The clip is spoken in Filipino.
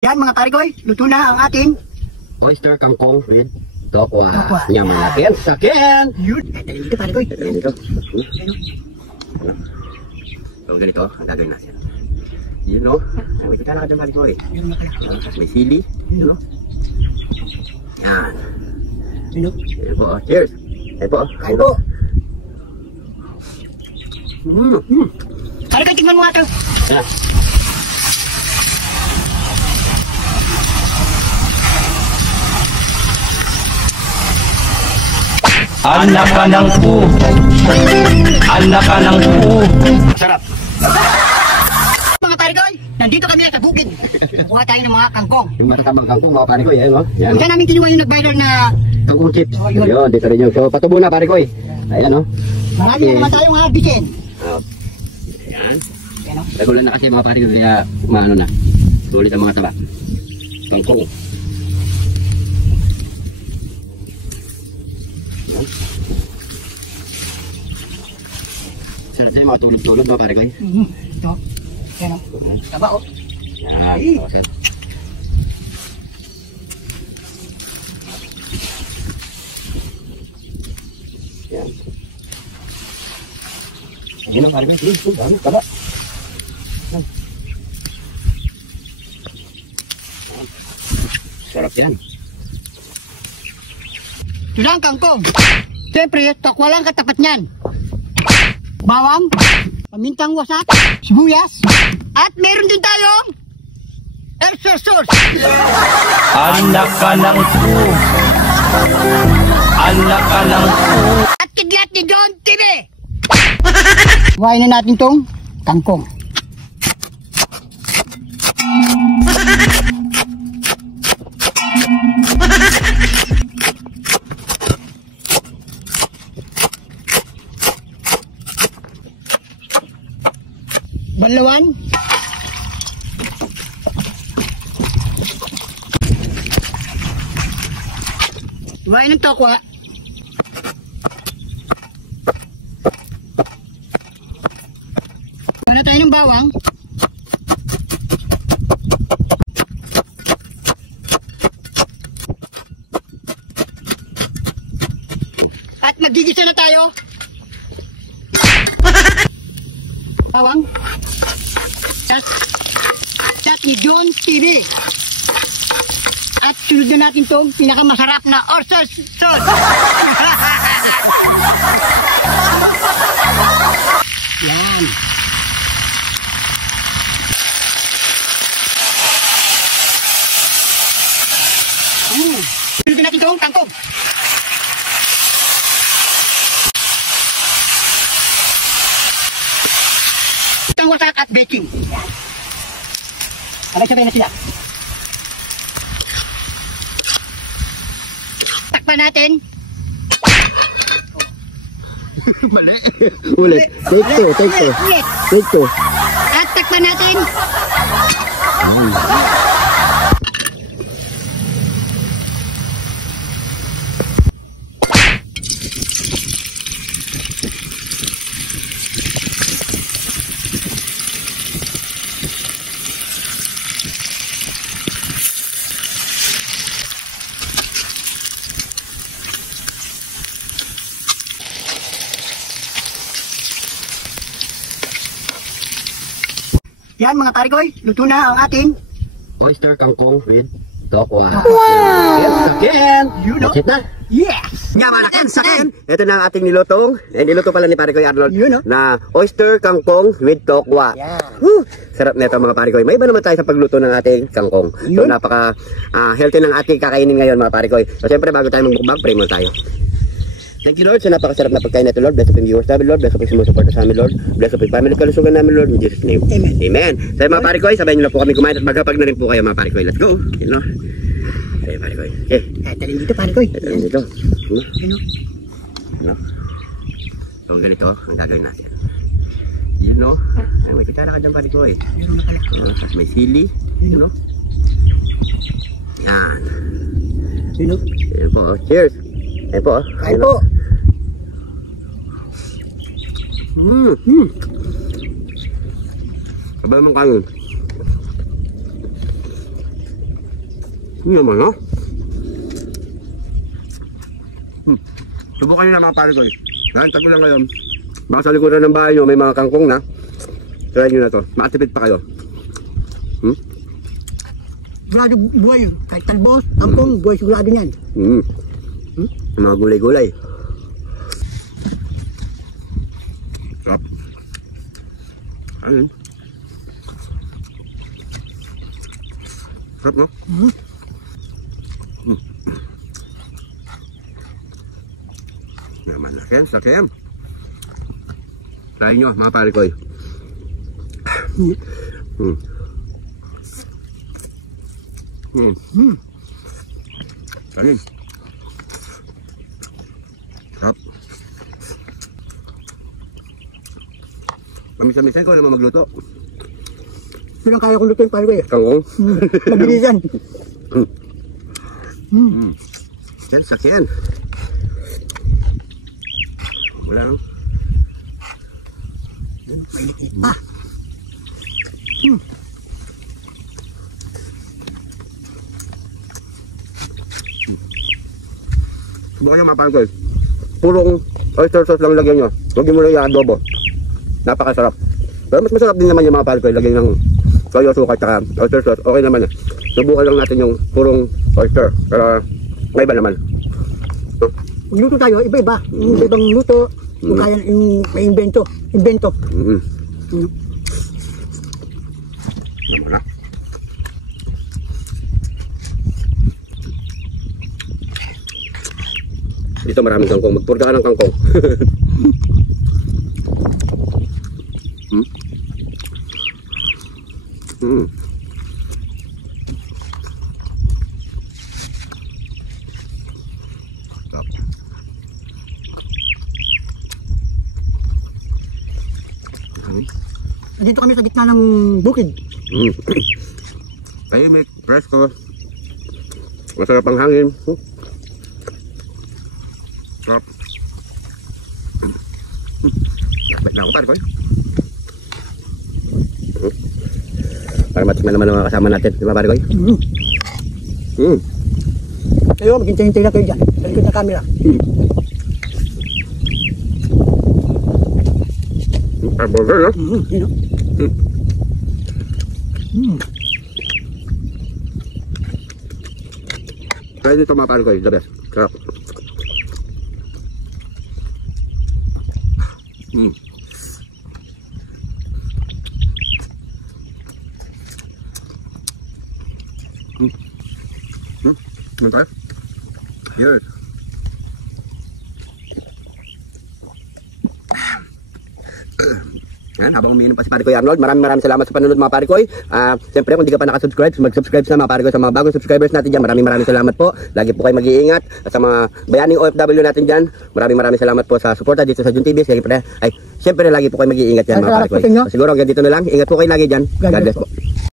Yan mga pare-koy, luto na ang ating oyster kangkong with tokwa. Nyaman natin, sakin! yun. Dali dito pare-koy. Dali dito. So ganito, ang gagawin natin. Yun no, may kita na ka dyan pare-koy. May sili, yun no. Yan. Yun no. Yan po, cheers! Yan po. Kain po. Pare-koy, tignan mo nga ito. Yan. Anak ka ng po. Anak ka ng po. Sarap! Mga pare-koy, nandito kami sa bukid. Buha tayo ng mga kangkong. Yung matatabang kangkong mga pare-koy, yan no. Yan. Diyan namin kinuha yung nag-viral na Kangkong chips. Yun, dito rin yun. So patubo na pare-koy. Ayan no. marami na naman tayong harbisin. Ayan. Yan o. Nagulan na kasi mga pare-koy, kaya maano na. Sulit ang mga taba. Kangkong. Sarap tayo mga tulog-tulog mga pare-koy. Ito. Yan o. Taba o. Yan. Yan. Ayan ang pare-koy. Ito, dami. Taba. Sarap yan. Ito lang kangkong. Siyempre, tokwa lang katapat niyan. Bawang, pamintang wasak, sibuyas, at meron din tayong extra sauce. Anak ka ng po. Anak ka ng po. At kidlat ni John TV. Huwain na natin tong kangkong. Balawan. Huwain ng tokwa. Wala tayo ng bawang. At magigisa na tayo. Bawang. Chat ni John TV. At sunod na natin itong pinakamasarap na oyster sauce. Yan. Sunod na natin itong kangkong. Itang wasak at baking. Sabay-sabay na sila. Takpan natin. Mali. Ulit. Take two. Take two. Ulit. Take two. At takpan natin. Yan mga pare-koy, luto na ang ating Oyster kangkong with tokwa. Wow! Sakin! That's it na. yes! Nyaman natin, sakin! Ito na ang ating nilutong. Niluto pala ni pare-koy Arnold. Yun, no? Na oyster kangkong with tokwa. Yan. Sarap nito mga pare-koy. May iba naman tayo sa pagluto ng ating kangkong. So Yun. napaka healthy ng ating kakainin ngayon mga pare-koy. So syempre bago tayo magbukbang, pray muna tayo. Thank you Lord sa napakasarap na pagkain na ito Lord. Bless up yung viewers namin Lord. Bless up yung sumusuporta sa amin Lord. Bless up yung family kalusugan namin Lord. In Jesus name. Amen. Amen. So mga pare-koy, sabayin nyo na po kami kumain at magkapag na rin po kayo mga pare-koy. Let's go. You know? Okay pare-koy. Okay. Dali dito pare-koy. Ito lang dito. Ano? No? So ganito ang gagawin natin. Yun no? Ay, may kitara ka dyan pare-koy. May sili. You know? Yan. Sino? Yan po. Cheers. Ayan po. Kain po. Sabay mong kanin. Hindi naman, no? Subukan nyo na mga pare ko eh. Dahil tago lang ngayon. Baka sa likuran ng bahay nyo, may mga kangkong na. Try nyo na to. Makatipid pa kayo. Sigurado buhay. Kahit talbos, tampong, buhay sigurado niyan. Mga gulay-gulay. Sarap. Ayun. Sarap, no? Naman na, sakem. Try nyo, mga pare ko eh. Kanin. Sarap. Mamis-mamisan ko naman magluto. Yun ang kaya kong lutuin pare ko eh. Kangkong. Mabilisan. Yan, sakyan. Wala lang. Ah. Subukan nyo mga pare ko eh. Purong oyster sauce lang lagyan nyo. Huwag nyo muna yung adobo. Napakasarap. Pero mas masarap din naman yung mga pare ko eh. Lagyan ng toyo, suka, tsaka oyster sauce. Okay naman eh. Subukan lang natin yung purong oyster. Pero may iba naman. Luto tayo, iba-iba. Yung ibang luto, kung kaya yung may invento. Naman na. Dito maraming kangkong. Magpurga ka ng kangkong. Dito kami sa gitna ng bukid. Tahimik, presko. Masarap ang hangin. Sarap. Baik na ako pare ko eh. Para matikman naman ang mga kasama natin, di ba pare ko eh? Kayo, maghintay-hintay na kayo dyan. Sa likod ng camera. Burger, no? Yun o. Kaya dito mga pare ko eh, the best. Sarap. Naman tayo? Yes. Yan, habang umiinom pa si Pare Koy Arnold, maraming salamat sa panunod mga Pare Koy. Siyempre kung di ka pa nakasubscribe, mag-subscribe na mga Pare Koy sa mga bagong subscribers natin dyan. Maraming salamat po. Lagi po kayo mag-iingat. At sa mga bayaning OFW natin dyan, maraming salamat po sa suporta dito sa Jun TV. Siyempre lagi po kayo mag-iingat dyan mga Pare Koy. Siguro hanggang dito na lang. Ingat po kayo lagi dyan. God bless po.